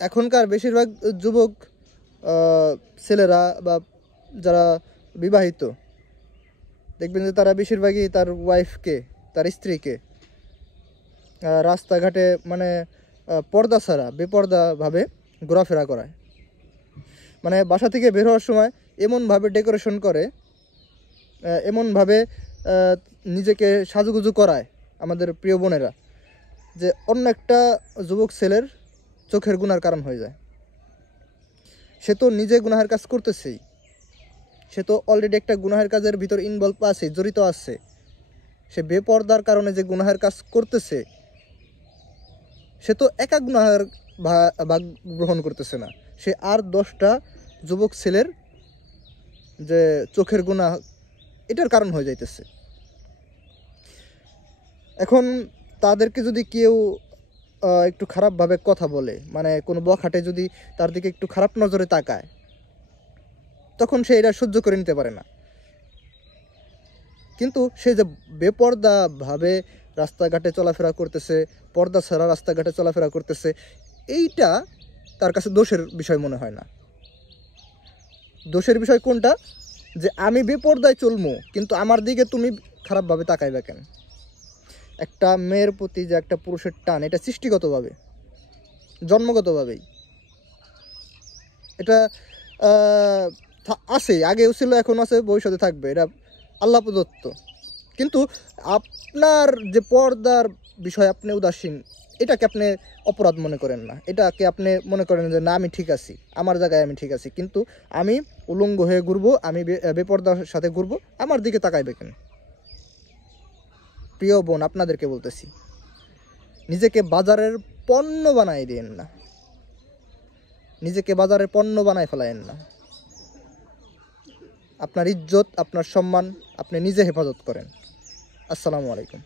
এখনকার বেশিরভাগ যুবক ছেলেরা বা যারা বিবাহিত দেখবেন যে তারা বেশিরভাগই তার ওয়াইফকে, তার স্ত্রীকে রাস্তাঘাটে মানে পর্দা ছাড়া বেপর্দাভাবে ঘোরাফেরা করায়। মানে বাসা থেকে বের হওয়ার সময় এমনভাবে ডেকোরেশন করে, এমনভাবে নিজেকে সাজুগুজু করায় আমাদের প্রিয় বোনেরা, যে অন্য একটা যুবক ছেলের চোখের গুনার কারণ হয়ে যায়। সে তো নিজে গুনাহের কাজ করতেছেই, সে তো অলরেডি একটা গুনাহের কাজের ভিতর ইনভলভ আছে, জড়িত আছে। সে বেপর্দার কারণে যে গুনাহের কাজ করতেছে, সে তো একা গুনাহের ভাগ গ্রহণ করতেছে না, সে আর 10টা যুবক ছেলের যে চোখের গুনাহ এটার কারণ হয়ে যাইতেছে। এখন তাদেরকে যদি কেউ একটু খারাপভাবে কথা বলে, মানে কোনো বখাটে যদি তার দিকে একটু খারাপ নজরে তাকায়, তখন সে এটা সহ্য করে নিতে পারে না। কিন্তু সে যে বেপর্দাভাবে রাস্তাঘাটে চলাফেরা করতেছে, পর্দা ছাড়া রাস্তাঘাটে চলাফেরা করতেছে, এইটা তার কাছে দোষের বিষয় মনে হয় না। দোষের বিষয় কোনটা? যে আমি বেপর্দায় চলবো, কিন্তু আমার দিকে তুমি খারাপভাবে তাকাইবে কেন? একটা মেয়ের প্রতি যে একটা পুরুষের টান, এটা সৃষ্টিগতভাবে, জন্মগতভাবেই এটা আছে, আগেও ছিল, এখন আছে, ভবিষ্যতে থাকবে। এটা আল্লাহ প্রদত্ত। কিন্তু আপনার যে পর্দার বিষয় আপনি উদাসীন, এটাকে আপনি অপরাধ মনে করেন না, এটাকে আপনি মনে করেন যে না, আমি ঠিক আছি, আমার জায়গায় আমি ঠিক আছি, কিন্তু আমি উলঙ্গ হয়ে ঘুরবো, আমি বেপর্দার সাথে ঘুরবো, আমার দিকে তাকাইবে কেন? প্রিয় বোন, আপনাদেরকে বলতেছি, নিজেকে বাজারের পণ্য বানাই দিন না, নিজেকে বাজারের পণ্য বানায় ফেলায়েন না। আপনার ইজ্জত, আপনার সম্মান আপনি নিজে হেফাজত করেন। আসসালামু আলাইকুম।